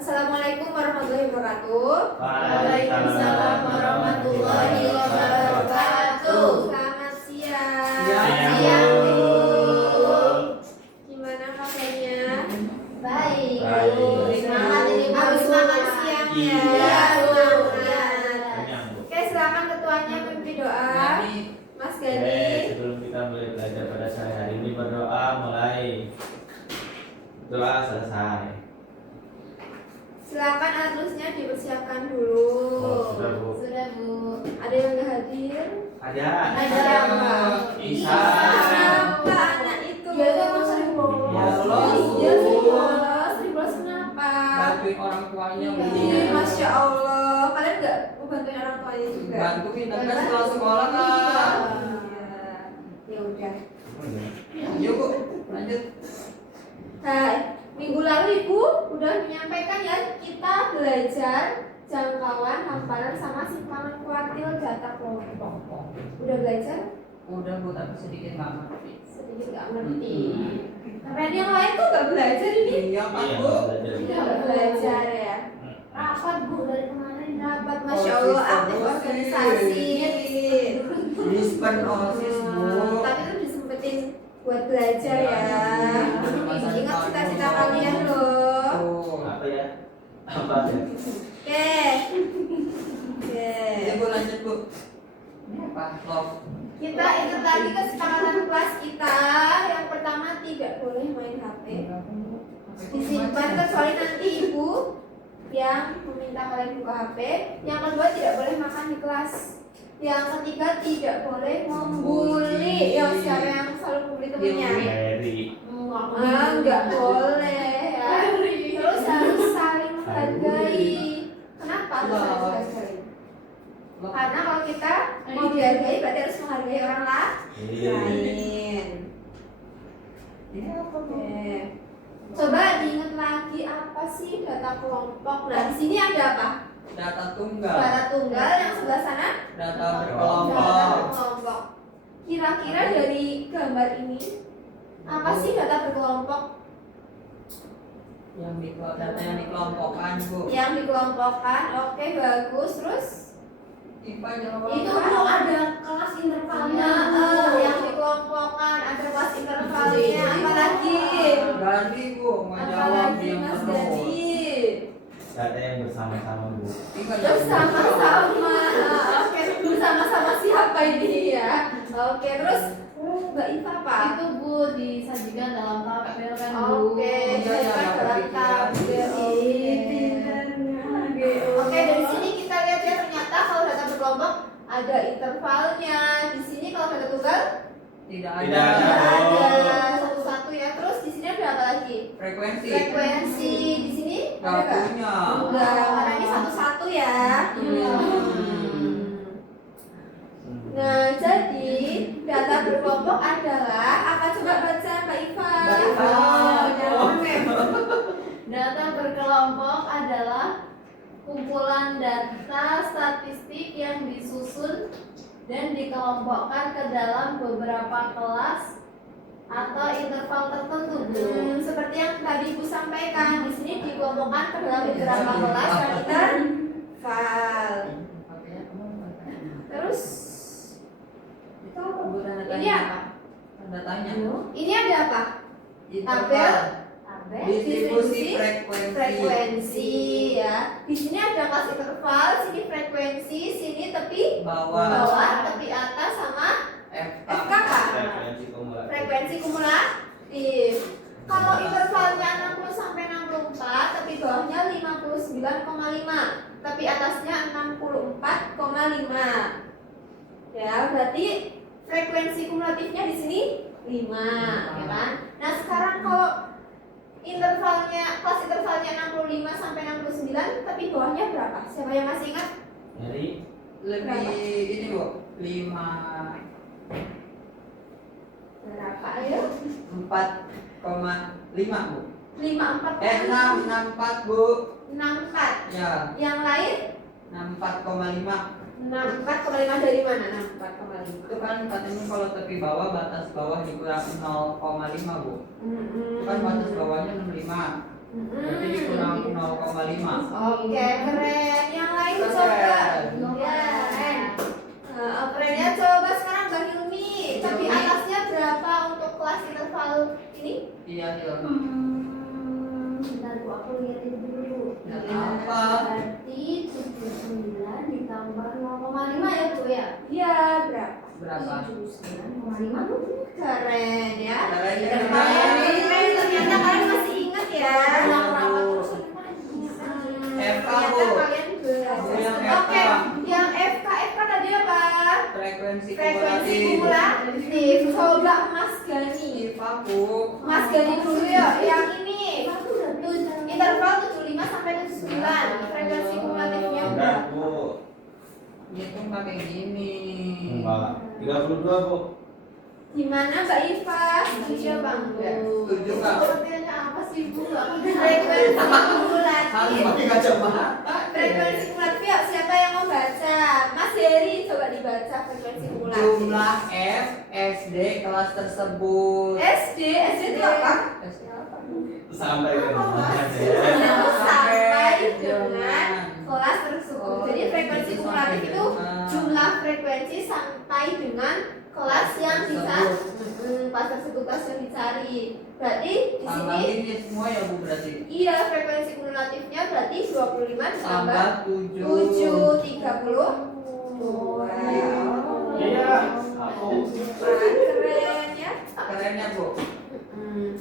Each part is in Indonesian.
Assalamualaikum warahmatullahi wabarakatuh. Waalaikumsalam warahmatullahi wabarakatuh. Selamat siang. Siang, Bu. Gimana kabarnya? Baik. Semangat ini habis makan siang ya. Iya, Bu. Semangat. Oke, silakan ketuanya memimpin doa. Mas Gani. Sebelum kita mulai belajar pada sore hari ini, berdoa mulai. Doa selesai. Silakan alat tulisnya dipersiapkan dulu. Oh, sudah, Bu. Sudah, Bu. Ada yang nggak hadir? Ada. Siapa? Isa. Siapa anak itu? Ya, itu emang sering bolos. Ya, Iya, sering bolos. Sering bolos kenapa? Bantuin orang tuanya Iya. Ih, Masya Allah. Kalian nggak mau bantuin orang tuanya juga? bantuin tapi kan setelah sekolah kan. Iya. Ya udah. Yuk Bu, lanjut. Nah, minggu lalu Ibu udah menyampaikan ya, kita belajar jangkauan, hafalan sama simpanan kuartil data kelompok. Udah belajar? Udah Bu, tapi sedikit nggak ngerti. Sedikit nggak ngerti. Tapi yang lain tuh nggak belajar ini. Iya kan Iya, Bu? belajar. Nggak belajar ya. Rapat, Bu, dari kemarin. Rapat, Masya Allah, aktif organisasi. Dispen OSIS Bu. Tapi itu disempetin buat belajar ya. Ingat cita-cita kalian loh. Tuh. Apa ya? Apa ya? Oke. Oke. Ya Bu, lanjut Bu. Ini apa? Love. Kita ingat lagi kesepakatan kelas kita. Yang pertama, tidak boleh main HP. Disimpan kecuali nanti ibu yang meminta kalian buka HP. Yang kedua, tidak boleh makan di kelas. Yang ketiga, tidak boleh membuli. Yang siapa yang selalu membuli temennya? Harry. Nggak boleh ya. Terus harus saling menghargai. Kenapa harus saling menghargai? Karena kalau kita mau dihargai berarti harus menghargai orang Iya. lain. Ini apa Bu? Oke. Coba diingat lagi apa sih data kelompok. Nah, di sini ada apa? Data tunggal. Data tunggal, yang sebelah sana Data data berkelompok. berkelompok. Kira-kira dari gambar ini apa sih data berkelompok? Data yang dikelompokkan Bu. Yang dikelompokkan, oke bagus. Terus IPA jangan Itu lupa. Bu, ada kelas intervalnya. yang dikelompokkan ada kelas intervalnya. Apalagi? Gadi Bu, mau jawab Apalagi yang Mas terus. Gadi? Data yang bersama-sama, Bu. Bersama-sama. Oke, bersama-sama siapa ini ya? Oke, terus Mbak Iva apa? Itu Bu disajikan dalam tabel kan Bu. Oke, Iya, jadi iya, dalam kepikiran. tabel. Oke, dari sini kita lihat ya, ternyata kalau data berkelompok ada intervalnya. Di sini kalau data tunggal Tidak Tidak ada. ada satu-satu ya. Terus di sini ada apa lagi? Frekuensi. Frekuensi. Di sini ada Nggak nggak? punya. Enggak, karena ini satu-satu ya. Nah, jadi data berkelompok adalah apa? Coba baca Mbak Iva. Mbak Iva. Data berkelompok adalah kumpulan data statistik yang disusun dan dikelompokkan ke dalam beberapa kelas atau interval tertentu, Bu. Seperti yang tadi Ibu sampaikan, di sini dikelompokkan ke dalam beberapa kelas dan interval. Terus Itu apa Bu tanda ini tanya? apa? Tanda tanya. Ini ada apa? Interval. Tabel. Distribusi Distribusi frekuensi ya. Di sini ada kelas interval, sini frekuensi, sini tepi bawah, tepi atas sama FKK. Frekuensi kumulatif. Frekuensi kumulatif. Kalau intervalnya 60 sampai 64, tepi bawahnya 59,5, tepi atasnya 64,5. Ya, berarti frekuensi kumulatifnya di sini 5, ya kan? Nah, sekarang kalau kelas intervalnya 65 sampai 69, tapi bawahnya berapa? Siapa yang masih ingat? Harry. Lebih ini Bu, 5 Berapa ayo? 4,5 Bu. 54,5. 64 Bu. 64. Ya, Yang lain 64,5. 64,5 dari mana? 64,5. Itu kan katanya kalau tepi bawah batas bawah dikurang 0,5 Bu. Itu kan batas bawahnya 65. Berarti dikurang 0,5. Oke, keren. Yang lain Keren. coba. Ya, kerennya coba sekarang Mbak Hilmi. Tapi Hilmi. atasnya berapa untuk kelas interval ini? Iya, iya. Bentar Bu, aku liatin dulu. Nggak Ya, apa. berarti 79 ditambah 0,5 ya Bu ya? Iya, berapa? Berapa? 79,5 Bu. Keren ya. Keren ya. Dan keren, ternyata kalian masih ingat ya. Iya, Kenapa Bu. terus FK, ternyata Bu. kalian Bu, yang berhasil. Oke, FK. yang FK tadi apa? Frekuensi Frekuensi kumulatif. kumulatif. Coba Mas Gani. IPA, Bu. Mas Gani dulu ya, yang ini. Interval 75 sampai 79. Frekuensi kumulatifnya Enggak, berapa? Bu. Ngitung pakai gini. Enggak. 32, Bu. Gimana Mbak Iva? Setuju apa enggak? Setuju nggak? Pertanyaannya apa sih Bu? Aku Frekuensi Harus kumulatif. pakai kacamata. Frekuensi kumulatif ya, siapa yang mau baca? Mas Heri coba dibaca frekuensi kumulatif. Jumlah F SD kelas tersebut. SD itu apa? SD apa? Sampai ke mana Itu ya? sampai dengan dengan kelas tersebut. Jadi frekuensi kumulatif itu jumlah frekuensi sampai dengan kelas yang bisa kelas tersebut kelas yang dicari. Berarti di sini tambahin ini semua ya Bu berarti. iya frekuensi kumulatifnya berarti 25 ditambah Tambah 7. 7 30. Iya, aku. Keren ya. Kerennya Bu.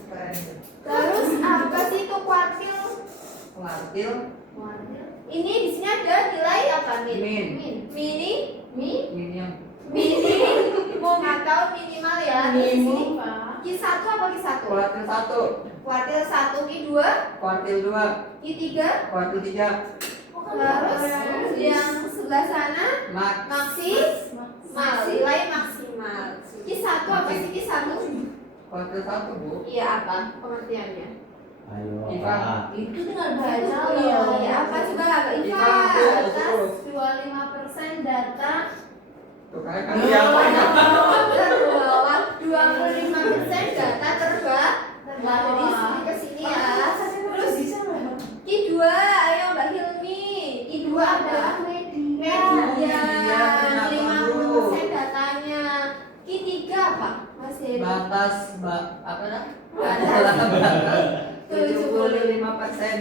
Keren. Terus apa sih itu kuartil? Kuartil. Ini di sini ada nilai apa nih? Min. Mini, Min yang mini, atau minimal ya. Di sini Q1 apa Q1? kuartil 1, Kuartil 1, Q2, kuartil 2, Q3. kuartil 3. Terus yang sebelah sana Mak maksimal, nilai maksimal. Q1 apa sih Q1? kuartil 1 Bu. Iya apa pengertiannya? Ayo. Iva. Pak. itu tinggal baca Iya, loh. iya apa coba Mbak Iva? Iva, Bu. Atas 25% data Tuh kan kan siapa ya? Terbawah 25% data terbawah. Dari sini ke sini ya. Terus Q2, ayo Mbak Hilmi. Q2 adalah media, Media, kenapa, Bu? 50% datanya. Q3 apa? Mas Heri. Batas apa dah? Batas. 75%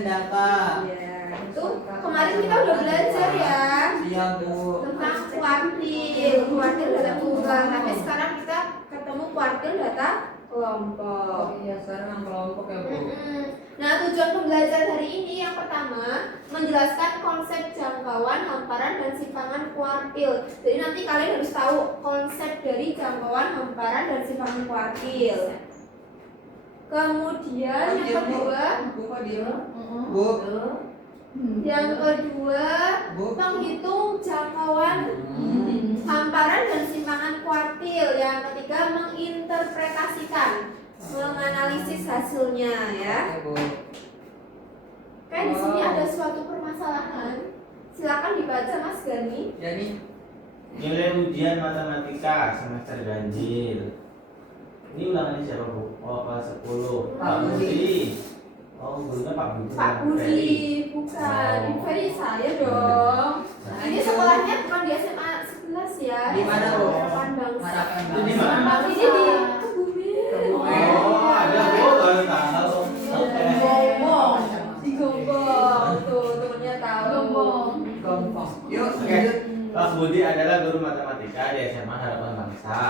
data. Ya, itu kemarin kita udah belajar ya Iya Bu. tentang kuartil data tunggal. Tapi sekarang kita ketemu kuartil data kelompok. Oh iya sekarang yang kelompok ya Bu. Nah, tujuan pembelajaran hari ini yang pertama menjelaskan konsep jangkauan, hamparan, dan simpangan kuartil. Jadi nanti kalian harus tahu konsep dari jangkauan, hamparan, dan simpangan kuartil. Kemudian yang kedua, Bu kok diem? Bu. Bu, menghitung jangkauan, hamparan, dan simpangan kuartil. Yang ketiga, menginterpretasikan, menganalisis hasilnya ya. Oke Bu. Kan di sini ada suatu permasalahan. Silakan dibaca Mas Gani. Jadi Nilai ujian matematika semester ganjil. Ini ulangannya siapa, Bu? Oh, kelas 10. Pak Budi. Oh, gurunya Pak Budi. Pak Budi, bukan. Ini Ferry saya dong. Ini sekolahnya bukan di SMA 11 ya. Di mana, Bu? Harapan Bangsa. harapan Itu di mana? Pak ini di Kebumen. Oh, ada Bu, baru tahu. Oke. Gombong. Di Gombong. Tuh, temennya tahu. Gampang. Yuk Oke. lanjut. Pak Budi adalah guru matematika di SMA Harapan Bangsa.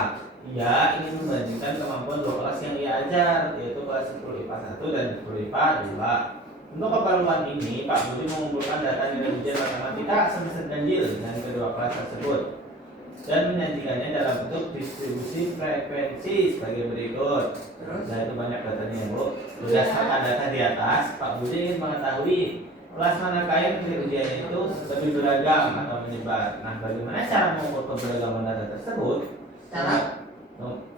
Ia ingin membandingkan kemampuan dua kelas yang ia ajar, yaitu kelas 10 IPA 1 dan 10 IPA 2. Untuk keperluan ini, Pak Budi mengumpulkan data nilai ujian matematika semester ganjil dengan kedua kelas tersebut dan menyajikannya dalam bentuk distribusi frekuensi sebagai berikut. Terus Nah, itu banyak datanya, Bu. Berdasarkan data di atas, Pak Budi ingin mengetahui kelas manakah yang nilai ujiannya itu lebih beragam atau menyebar. Nah, bagaimana cara mengukur keberagaman data tersebut?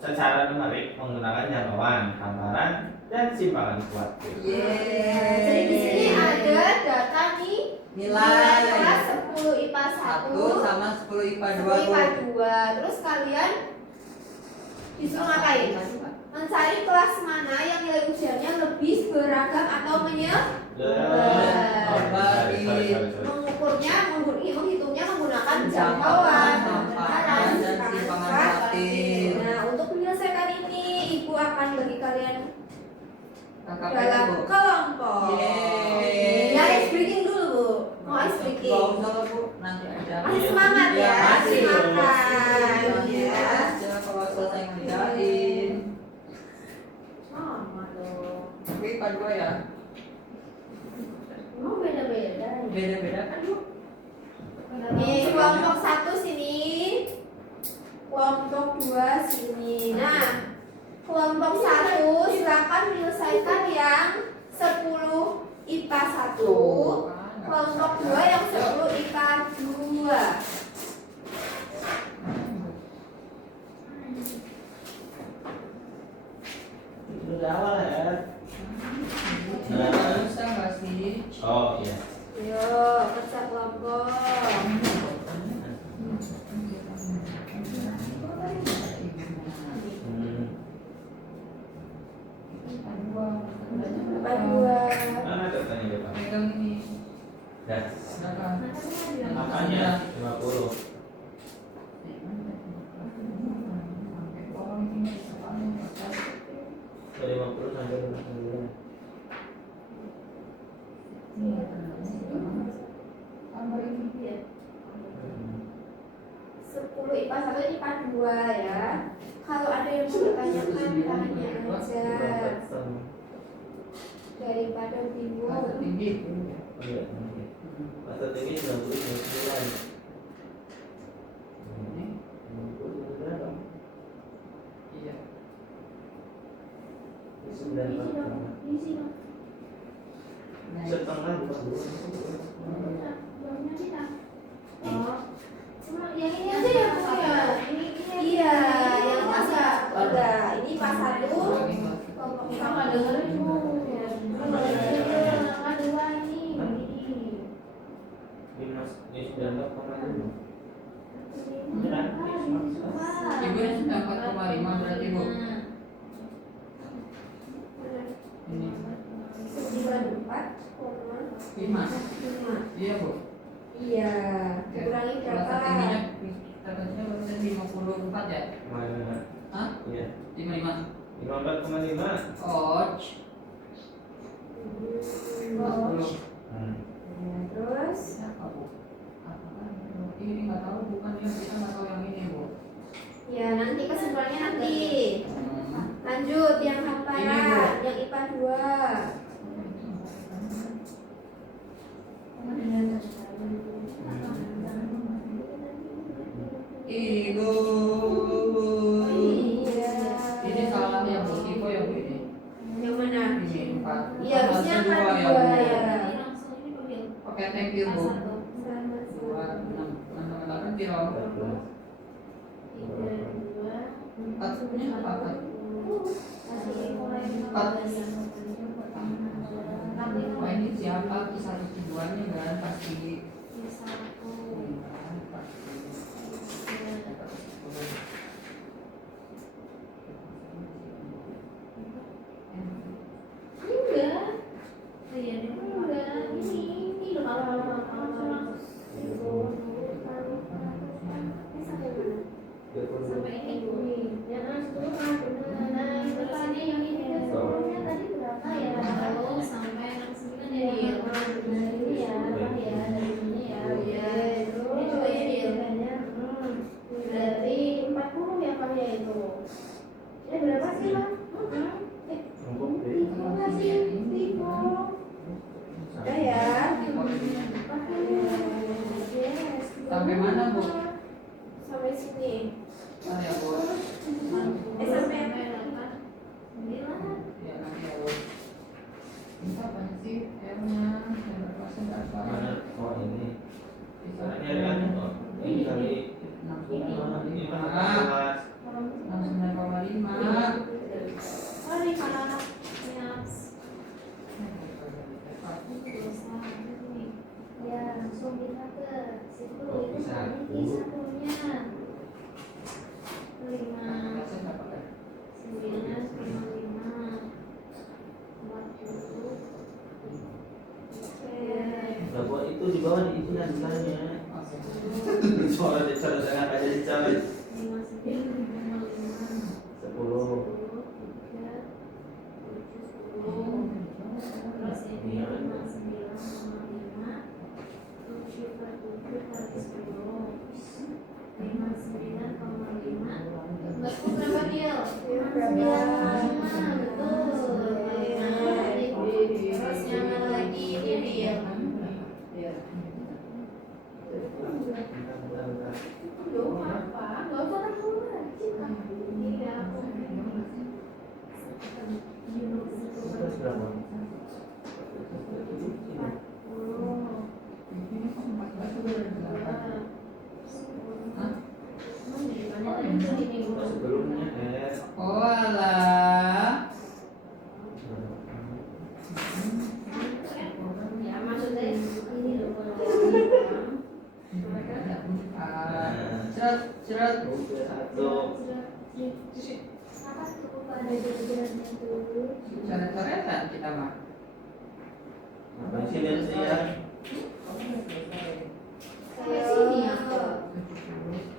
Secara numerik menggunakan jangkauan, hamparan, dan simpangan kuartil. Jadi di sini ada data nih nilai kelas 10 IPA 1 1 sama 10 IPA 2 10 IPA Bu. 2. Terus kalian disuruh ngapain? Mencari kelas mana yang nilai ujiannya lebih beragam atau menyebar. jangkauan, hamparan, dan simpangan patir. Nah, untuk menyelesaikan ini, Ibu akan bagi kalian Kakak dalam Bu. kelompok. Yeay. Ya, ice breaking dulu, Bu. Mau ice Gak breaking? usah lah, Bu, nanti aja. Masih semangat ya, Masih. silakan Nanti ya. aja kalau selesai ngerjain. Sama dong. Tapi IPA 2 ya? Emang beda-beda ya? Beda-beda kan, Bu? Nih, kelompok 1 sini. Kelompok 2 sini. Nah, kelompok 1 silakan menyelesaikan yang 10 IPA 1. Kelompok 2 yang 10 IPA 2. Itu udah awal ya. Nggak bisa nggak sih? Oh iya. Yuk, kerja kelompok. Hmm. IPA 2. Mana datanya Bapak? Pegang ini. Dah. Silakan. Makanya 50. Dari 50 sampai 59. Hmm. 10 IPA 1 ini IPA 2 ya. Kalau ada yang mau ditanyakan, tanya aja. Daripada bingung. Tinggi. Oh iya. Masa tinggi 90 99. Iya. 9 setengah bukan 2. Oh, cuma yang ini aja ya, Bu ya. Iya, yang masa enggak. Ini pas 1. Kelompok Sama dengerin Bu. Sama dua ini. Dimas ini 96,5. Ibu yang sudah 4,5 berarti, Bu. Ini 94,5. 5. Iya, Bu. Iya, kurangi berapa? Tingginya katanya barusan 54 ya? Mana? Hah? Iya. 55. 54,5. Coach. 40. Hmm. Terus Siapa, Bu? Apakah ini nggak tahu, bukan ya, kita nggak tahu yang ini, Bu. ya nanti kesimpulannya nanti. Hmm. Lanjut yang Ini, hamparan, yang IPA 2. Ibu. Iya. Ini salah yang Bu Tivo ya, Bu ini. Yang mana? Ini 4. Iya, harusnya Harusnya IPA 2 dua ya, ya. Bu. Langsung ini pemil. Oke, thank you, Bu. Sama 2, 6, 8 kilo. 4 punya apa? 4. Wah, ini siapa? Kisah tujuannya kan pasti. Enggak. Iya, enggak. Ini loh kalau sampai ini. Ya, sepuluh kan benar. Nah, depannya yang ini kan sepuluhnya tadi berapa ya? Kalau sampai 69 ya. Ini ya, ya dari ini ya. Iya. Ini juga ini ya. Dari 40 ya Pak ya itu. Ya berapa sih Pak? Cukup deh. Terima kasih, Tivo. Udah ya. Yes. Sampai mana, Bu? Sampai sini. Ya, Bu. Sampai 9. Ya, nanti ya, Bu. Ini apa sih? R-nya yang berkuasa berapa? Mana? Oh ini. Bisa Caranya kan oh, ini kali 6,5. ini kan kelas. 69,5. Sorry kalau ya langsung kita ke situ Oh, itu bisa. ini satunya 5 Kelasnya berapa kan? 40. Nah, buat itu di bawah diisi nantinya. Oke. Coret tengah aja dicoret. 10. Terus ini 59,5 7 per 7 kali 10 59,5 Enggakku berapa dia? 59,5 betul. Terus yang mana lagi ini dia? Loh apa? Gak usah keluar. Ini aku. Terus berapa? 40. Sebelumnya Oh alah. Ya maksudnya ini loh Cerat, cerat. udah 1. apa cukup ada jalan-jalan itu Coret-coretan kita mah. Apa sih lihat sih ya? kayak sini ya 90.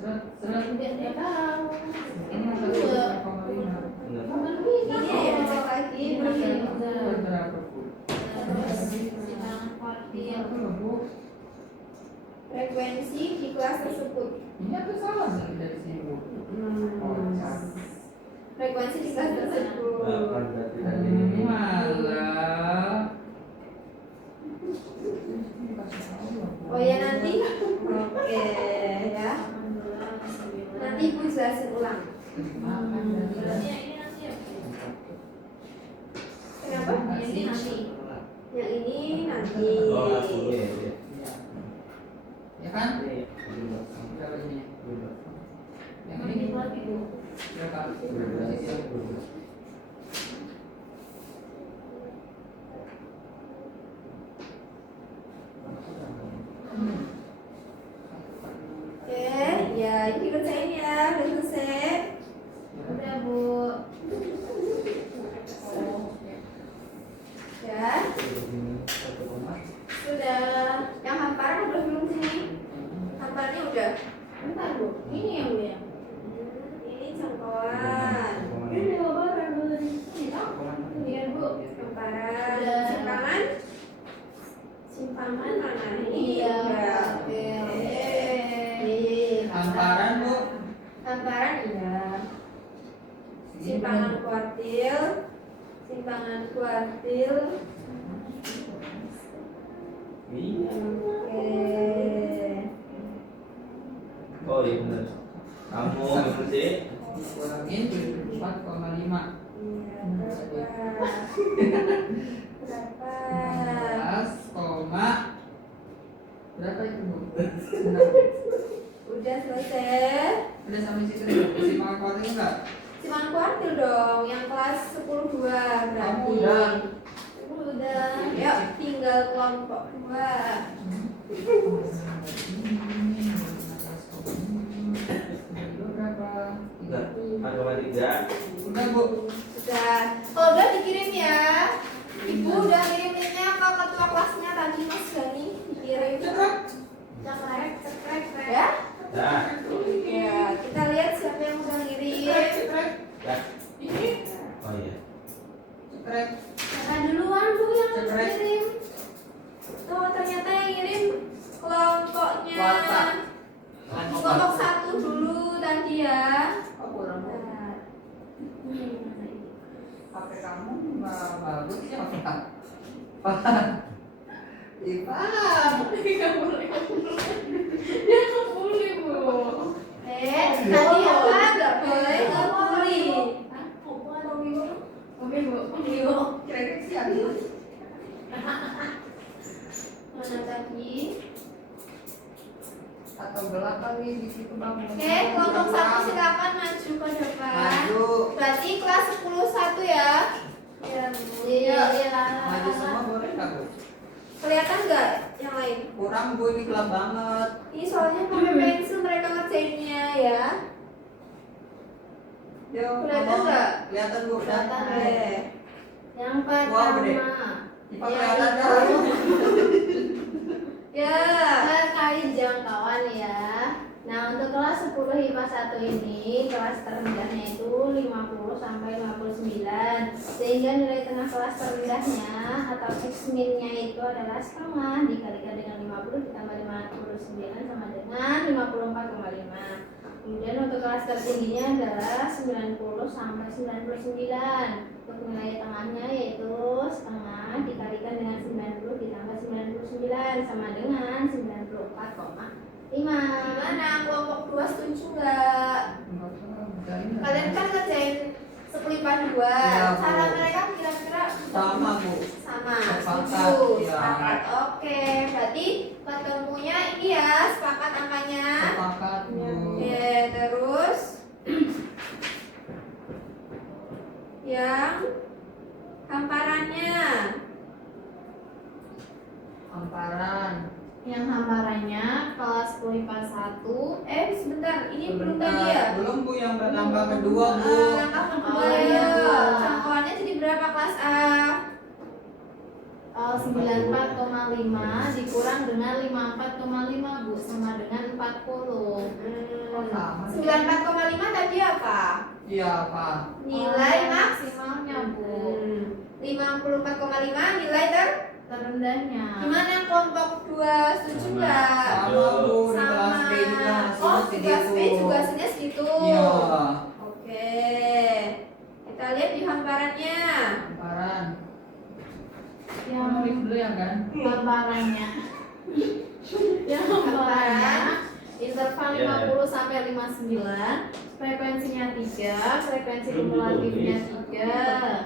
Cerat, cerat. Nggak tahu. Ini ada 3,5. Ini ya dicek lagi. Berapa Bu? Silangan kuartil. Frekuensi di kelas tersebut. Ini apa salah sih dari sini Bu? Oh, Frekuensi di kelas tersebut. malah. Oh ya nanti. Oke ya. Nanti ibu jelasin ulang. Berarti yang ini nanti ya? Kenapa? Yang ini nanti. Yang ini nanti. Oh, aku ya. Ya kan? Ini Berapa ini? Yang Yang ini ini lagi Bu. berapa? Oke, ya ini kerjain ya, udah selesai. Udah Bu. Ya, sudah. Yang hamparan udah belum sini? Hamparannya udah. Bentar Bu. Ini yang Bu ya. Ini jangkauan. Ini jawaban Bu. Ini toh? Iya Bu. Hamparan. Udah. Simpangan. Simpangan mana? Ini Iya. udah. Oke. Hamparan Bu. Hamparan iya. Simpangan kuartil. Simpangan kuartil. Iya. Oke. Oh iya benar. Kamu gimana sih? Kurangin 74,5. Iya, berapa? Berapa? 11, berapa itu Bu? Udah selesai. Udah sampai situ isi kuartil enggak? Simpangan kuartil dong, yang kelas 10-2 berarti. Kamu udah. Udah. Yuk, tinggal kelompok 2. Berapa? 4,3. Udah Bu. Sudah. Kalau udah dikirim ya. Ibu udah kirim linknya ke ketua kelasnya tadi Mas Gani dikirim. Cekrek, cekrek, ya. Nah, Ya, kita lihat siapa yang udah ngirim. ya. Ini Oh iya. cekrek. Nah, duluan Bu yang Cekrek. ngirim. Tuh, ternyata yang ngirim kelompoknya. Kuarta. Kelompok 1 dulu tadi ya. Oh, kurang. Nah, HP kamu nggak bagus ya Pak? Ipan. Nggak boleh. Dia nggak boleh Bu. tadi apa? Nggak boleh ngebully. Opo atau Wiwo? Oke Bu. Wiwo. Kira-kira siapa? Mana tadi? Atau belakang ini itu bangun. Oke, kelompok 1 silakan maju ke depan. Maju. Berarti kelas 10 1 ya. Ya, Iya. Maju semua boleh nggak Bu? kelihatan nggak yang lain? Kurang Bu, ini gelap banget. Ini soalnya pakai pensil mereka ngerjainnya ya. Yo, Kelihatan ngomong. nggak? Kelihatan Bu, Kelihatan. Oke. Yang Wah, gede. pertama. Ipa Yang kelihatan itu. kan? Ya. Terkait jangkauan ya. Nah, untuk kelas 10 IPA 1 ini kelas terendahnya itu 50 sampai 59. Sehingga nilai tengah kelas terendahnya atau X-min-nya itu adalah setengah dikalikan dengan 50 ditambah 59 sama dengan 54,5. Kemudian untuk kelas tertingginya adalah 90 sampai 99. Untuk nilai tengahnya yaitu setengah dikalikan dengan 90 ditambah 99 sama dengan 94,5. Gimana kelompok 2 setuju nggak? Enggak usah ngerjain. Kalian kan ngerjain 10 IPA 2. Iya, Bu. Cara mereka kira-kira Sama Bu. sama. Sepakat, Setuju. iya. Sepakat. Oke, berarti ketemunya ini ya sepakat angkanya. Sepakat Bu. Oke, terus yang hamparannya. Hamparan. Yang hamparannya kelas 10 IPA 1. Sebentar, ini belum tadi ya? Belum Bu, yang langkah kedua Bu. Langkah kedua Oh, ya. iya, Bu. Jangkauannya jadi berapa kelas A? 94,5 dikurang dengan 54,5 Bu sama dengan 40. Kok sama sih? 94,5 tadi apa? Iya Pak. Nilai maksimalnya Bu. 54,5 nilai Terendahnya. gimana kelompok 2 setuju nggak? Sama Bu, di Sama. kelas B juga Oh, hasilnya di kelas B segitu. juga hasilnya segitu. Iya. Oke. Kita lihat di hamparannya. Hamparan. Yang Nulis dulu ya kan? hamparannya. Yang hamparannya interval Iya, 50 sampai 59, frekuensinya 3, frekuensi kumulatifnya 3.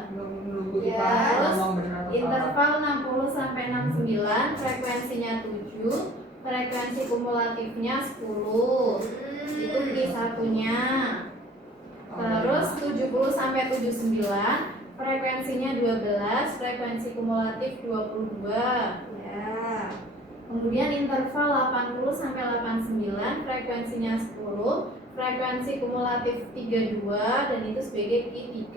Nunggu Ya, Ipa terus ngomong bener apa salah. Interval 60 sampai 69, frekuensinya 7, frekuensi kumulatifnya 10. Itu Q1-nya. Terus 70 sampai 79, frekuensinya 12, frekuensi kumulatif 22. Ya. Kemudian interval 80 sampai 89, frekuensinya 10, frekuensi kumulatif 32 dan itu sebagai Q3.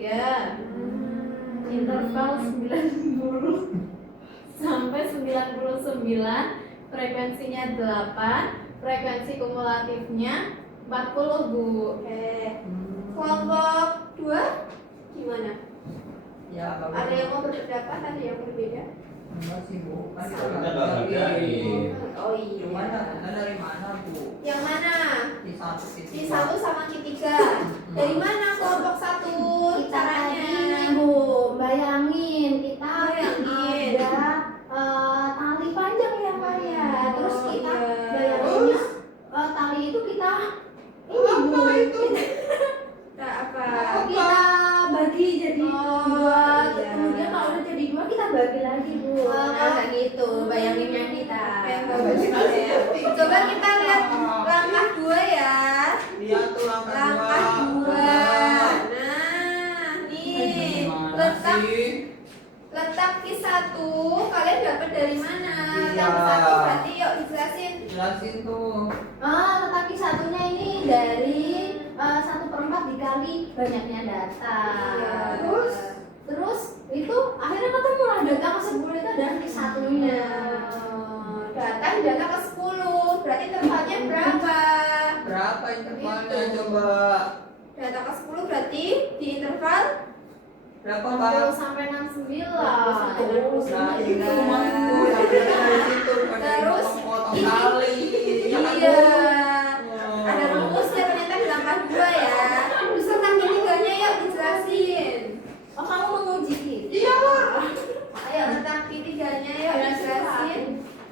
Interval 90 sampai 99, frekuensinya 8, frekuensi kumulatifnya 40 Bu. Oke. Kelompok 2 gimana? Ya, nggak Ada boleh. yang mau berpendapat, ada yang berbeda? Enggak sih Bu, kan kita Kita nggak nggak ngerjain. Oh iya. Cuman datangnya dari mana Bu? Yang mana? Di satu titik. Di 1 sama Q3. Dari mana kelompok 1? Kita tadi Caranya? Bu, bayangin kita Bayangin. ada tali panjang ya Pak ya. Terus Oh, kita iya. bayanginnya tali itu kita ini Bu. Apa itu? Nah, apa? Kita bagi jadi Oh, dua. iya. Kemudian kalau udah jadi dua kita bagi lagi Bu. Oh, Nah gitu, bayanginnya kita. Oke, bagus sekali ya. Coba kita lihat langkah 2 ya. Iya tuh langkah Langkah 2. dua. Nah, nih. Gimana Letak sih? letak Q1 kalian dapat dari mana? Iya. Letak Q1 berarti yuk dijelasin. Jelasin tuh. Tetapi satunya ini dari 1/4 dikali banyaknya data. Iya. Terus itu akhirnya ketemu lah data ke-10 itu adalah Q1-nya. Data di data ke 10 berarti intervalnya berapa? Berapa intervalnya Itu. coba? Data ke 10 berarti di interval Berapa 60 Pak? sampai 69. Nah itu mampu yang dari situ bukan dari Terus, potong ini- kali. Ya kan, iya. Bu? Ada rumusnya ternyata di langkah 2 ya. Terus letak Q3-nya yuk dijelasin. Oh, kamu menguji? Iya. Ayo letak Q3-nya yuk dijelasin.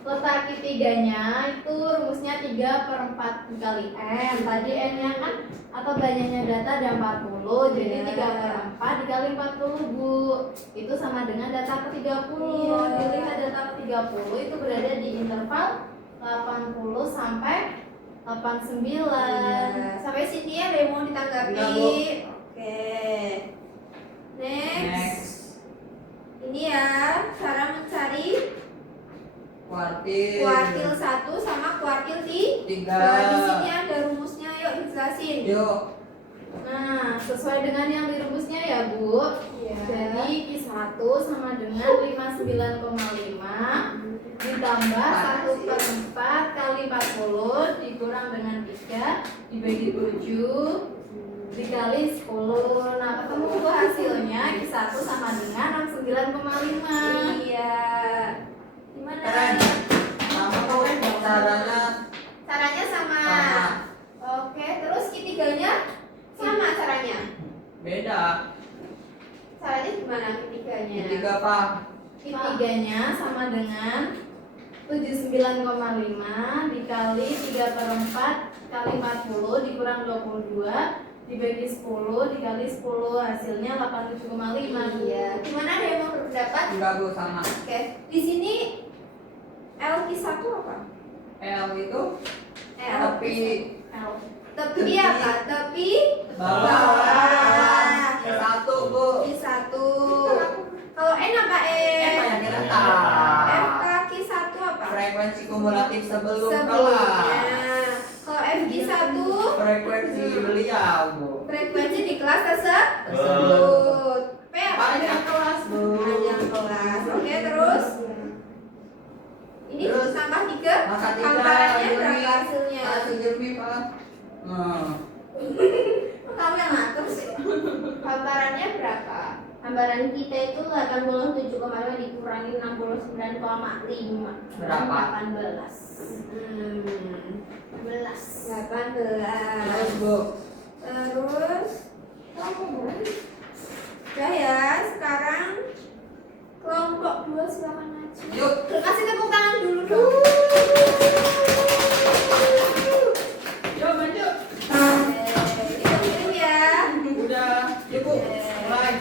Letak Q3-nya itu rumusnya 3/4 dikali N. Tadi N-nya kan atau banyaknya data ada 40, jadi Iya. 3/4 dikali 40 Bu. Itu sama dengan data ke-30. Iya. Dilihat data ke-30 itu berada di interval 80 sampai 89. Sampai sini ada yang mau ditanggapi? Enggak, Bu. Oke. Next. Next. Ini ya, cara mencari Kuartil. kuartil 1 sama kuartil 3. 3. Di sini ada rumusnya, yuk dijelasin. Yuk. Nah, sesuai dengan yang dirumusnya ya, Bu. Iya. Jadi Q1 sama dengan 59,5 ditambah 1/4 kali 40 dikurang dengan 3 dibagi 7 dikali 10. Nah, ketemu Bu hasilnya Q1 sama dengan 69,5. Iya. Gimana? Keren. Sama kok caranya Caranya sama. sama. Oke, terus ketiganya sama caranya. Beda. Caranya gimana ketiganya? 3 apa? Ketiganya sama dengan 79,5 dikali 3/4 kali 40 dikurang 22 dibagi 10 dikali 10 hasilnya 87,5. Iya. Gimana, ada yang mau berpendapat? Enggak, Bu, sama. Oke. Di sini LQ1 apa? L itu L. tapi L. Tepi apa? Tepi bawah. Satu, Bu. Q1. Kalau N apa N? Yang kita F tahu. kaki 1 apa? Frekuensi kumulatif sebelum kelas. Sebelumnya. Kalau FG1 Frekuensi beliau, Bu. frekuensi di kelas tersebut. P apa? Panjang kelas, Bu. Panjang kelas. Oke, terus ini Terus, tambah 3. maka 3 Hamparannya berapa hasilnya? Hasil jernih, Pak. Kamu yang ngatur sih. Hamparannya berapa? Gambaran kita itu 87,5 dikurangi 69,5. Berapa? 18. 18. Terus, Bu. Terus udah ya, sekarang kelompok 2 silakan maju. Yuk. Kasih tepuk tangan dulu dong. Yuk, maju. Dikirim ya. Udah, yuk, Bu. Mulai.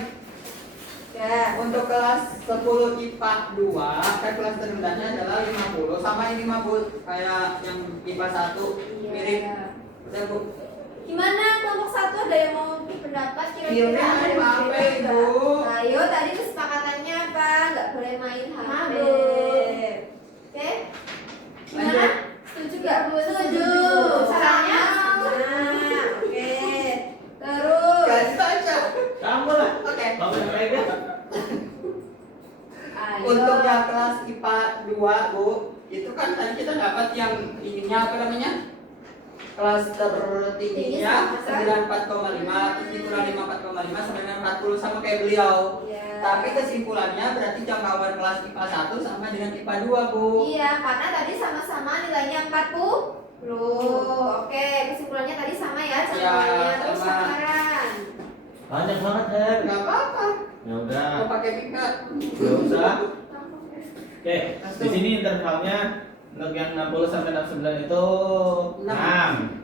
Ya. Untuk kelas 10 IPA 2, kalkulasi rendahnya adalah 50. Sama ini mah, Bu, kayak yang IPA 1 mirip. Udah, Bu. Gimana kelompok 1, ada yang mau berpendapat kira-kira? Iya, Ada yang main HP, berbeda? Bu. Ayo, tadi kesepakatannya apa? Nggak boleh main HP. Mabuk. Oke? Gimana? Lanjut. Setuju nggak? Setuju. Caranya? Nah, oke. Terus. Ganti saja. Kamu lah. Oke. Kamu yang pegang. Ayo. Untuk yang kelas IPA 2, Bu, itu kan tadi kita dapat yang ininya apa namanya? Kelas tertingginya 94,5, terus dikurang 54,5 sampai dengan 40 sama kayak beliau. Iya. Tapi kesimpulannya berarti jangkauan kelas IPA 1 sama dengan IPA 2, Bu. Iya, karena tadi sama-sama nilainya 40. Oke, kesimpulannya tadi sama ya jangkauannya. Ya, Terus sama. sekarang. Banyak banget, Her. Nggak apa-apa. Ya udah. Mau pakai pikat. Nggak usah. Oke, di sini intervalnya untuk yang 60 sampai 69 itu 6.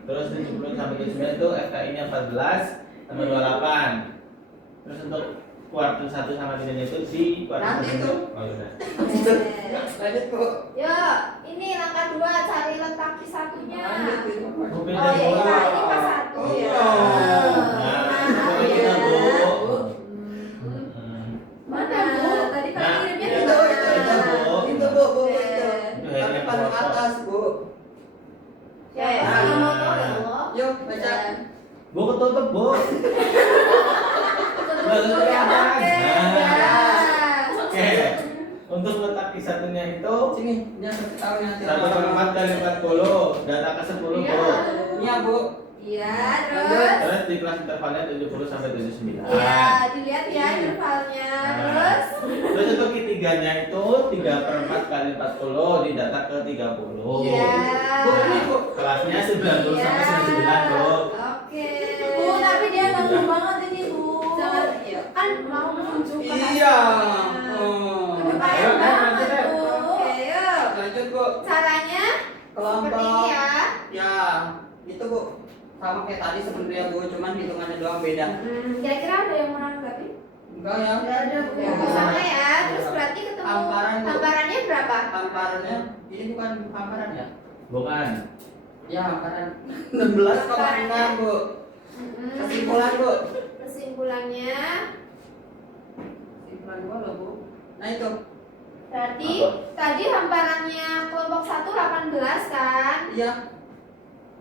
Terus 70 sampai 79 itu FKI-nya 14 sama 28. Terus untuk kuartil 1 sama 3 itu di kuartil Nanti 1. itu. Oh, udah. Lanjut, Bu. Yuk, ini langkah 2, cari letak Q1-nya. Lanjut, Bu. Mobil Oh iya, dari bawah. ini pas 1 ya. Nah, coba kita, Bu. Mana? Tadi kan Nah, kirimnya itu, di mana? itu, Bu. Itu, Bu, Bu, Oke. itu. Tapi paling atas, Bu. Ya, Siapa sama yang motor ya. Allah? Yuk, baca. Bu ketutup, Bu. Baru kelihatan. Oke, Nah. ya. Oke. Untuk letak Q1-nya itu Sini, dia kasih tahu nanti. 1/4 kali 40, data ke 10, Bu. Iya, Bu. Iya, terus. Terus di kelas intervalnya 70 sampai 79. Iya, dilihat ya intervalnya. Terus. Terus untuk ketiganya itu 3/4 kali 40 didata ke 30. Iya. Bu, ini, Bu. Kelasnya 90 sampai 99, Bu. Oke. Bu, tapi dia ganggu banget ini, Bu. Jangan, iya. Kan mau menunjukkan Iya. hasilnya. Oh. Lumayan Ayo, banget, lanjut, Bu. Oke, yuk. Lanjut, Bu. Caranya seperti Kelompok. ini ya. Ya, itu, Bu. Sama kayak tadi sebenarnya, Bu, cuman hitungannya doang beda. Kira-kira ada yang menanggapi? Enggak ya? Nggak ada, Bu. Ya, sama ya. Terus berarti ketemu Hamparan, Bu. hamparannya berapa? Hamparannya ini bukan hamparan ya? Bukan. Ya, hamparan 16,6 Bu. Kesimpulan Bu. Kesimpulannya Kesimpulan gua loh Bu. Nah itu. berarti tadi hamparannya kelompok 1 18 kan? Iya.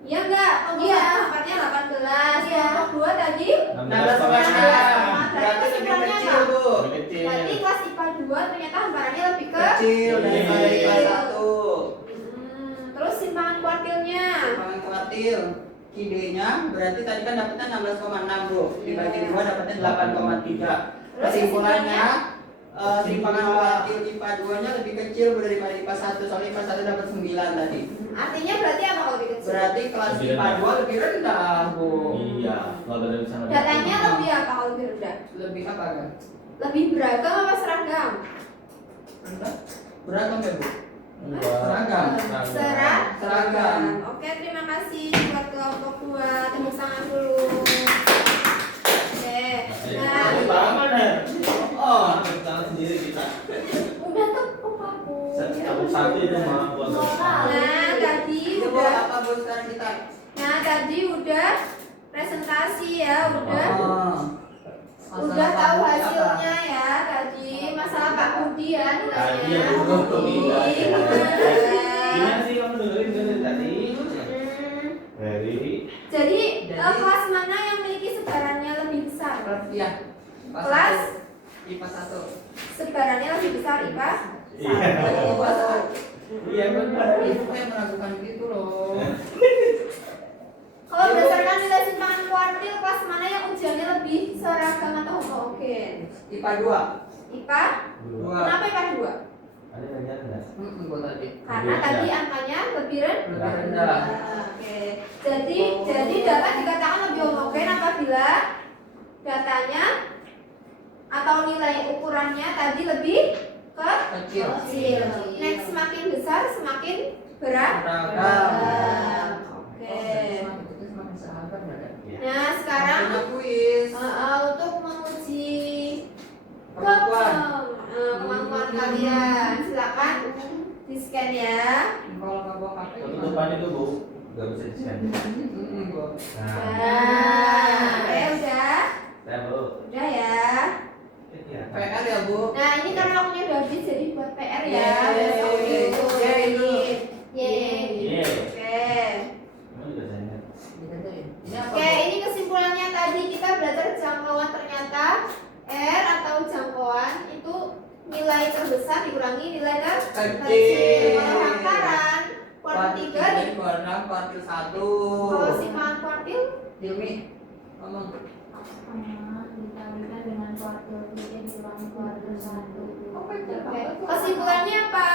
Iya enggak? Iya, hamparnya 18. Kelompok 2 tadi 16,6. Berarti lebih kesimpulannya kecil apa? Bu. Lebih kecil. Berarti kelas IPA 2 ternyata hamparannya lebih Kecil daripada IPA 1. Terus simpangan kuartilnya. Simpangan kuartil. Q-nya berarti tadi kan dapatnya 16,6 Bu. Dibagi 2 dapatnya 8,3. Kesimpulannya simpangan kuartil IPA 2-nya lebih kecil Bu daripada IPA 1. Soalnya IPA 1 dapat 9 tadi. Artinya berarti apa kalau lebih kecil? Berarti kelas Lebih IPA rendah. 2 lebih rendah Bu. Iya, kalau dari sama dia. Datanya lebih apa kalau lebih rendah? Lebih apa kan? Lebih beragam apa seragam? Rendah? Beragam ya Bu? Enggak. Seragam. Seragam. Oke, terima kasih buat kelompok 2. Tepuk tangan dulu. Oke. Nah, Apa nih? Oh, tepuk tangan sendiri kita. udah tepuk aku. Tepuk satu itu mah buat Nah, tadi Itu Bu udah. apa Bu sekarang kita? Nah, tadi udah presentasi ya, udah. Oh. Udah tahu hasilnya ya tadi. Masalah Pak Budi ya Tadi nilainya. yang belum Budi, Gimana gimana? sih kamu dengerin dari tadi? Dari Jadi Jadi- kelas mana yang memiliki sebarannya lebih besar? Iya. Kelas? IPA 1. Sebarannya lebih besar IPA? Iya. Iya benar. Ibu kayak meragukan gitu loh. Kalau berdasarkan nilai simpangan kuartil, kelas mana yang ujiannya lebih seragam atau homogen? IPA 2. IPA? Dua. Kenapa IPA 2? Ada yang nyari nggak? Gua tadi. Karena Lebih tadi rendah. angkanya lebih rendah. Lebih rendah. Oke. Jadi data dikatakan lebih homogen apabila datanya atau nilai ukurannya tadi lebih Kecil. kecil. Next semakin besar semakin berat. Seragam. Oke. Semakin seragam ya. Iya. Nah sekarang Punya kuis. untuk menguji Kemampuan. kemampuan kalian, silakan di scan ya. Kalau nggak bawa HP Tutupan itu Bu, nggak bisa di scan. Gua. Nah, Nah, udah, saya Bu. udah ya. Iya. PR ya Bu. Nah ini karena waktunya udah habis jadi buat PR ya. Yeay. Besok dulu. Yeay dulu. Yeay. Yeay. Oke. Kamu juga saya ingat. Ini apa? Oke, ini kesimpulannya tadi kita belajar jangkauan ternyata R atau jangkauan itu nilai terbesar dikurangi nilai terkecil. Kecil. Kalau hamparan kuartil 3 di kuartil 1. kalau simpangan kuartil Hilmi ngomong. Dikalikan dengan kuartil 3 dikurangi kuartil 1. Apa itu? Oke. Kesimpulannya apa?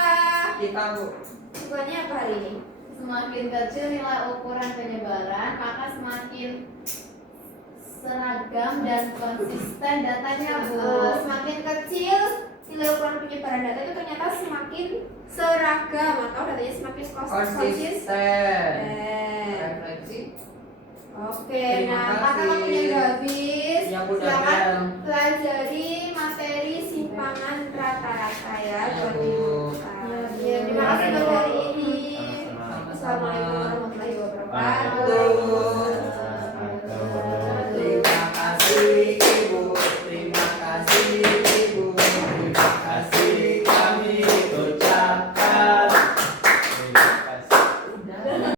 Kita Bu. Kesimpulannya apa hari ini? Semakin kecil nilai ukuran penyebaran, maka semakin seragam dan konsisten datanya, Bu. Semakin kecil nilai ukuran penyebaran data itu ternyata semakin seragam atau datanya semakin konsisten. Konsisten.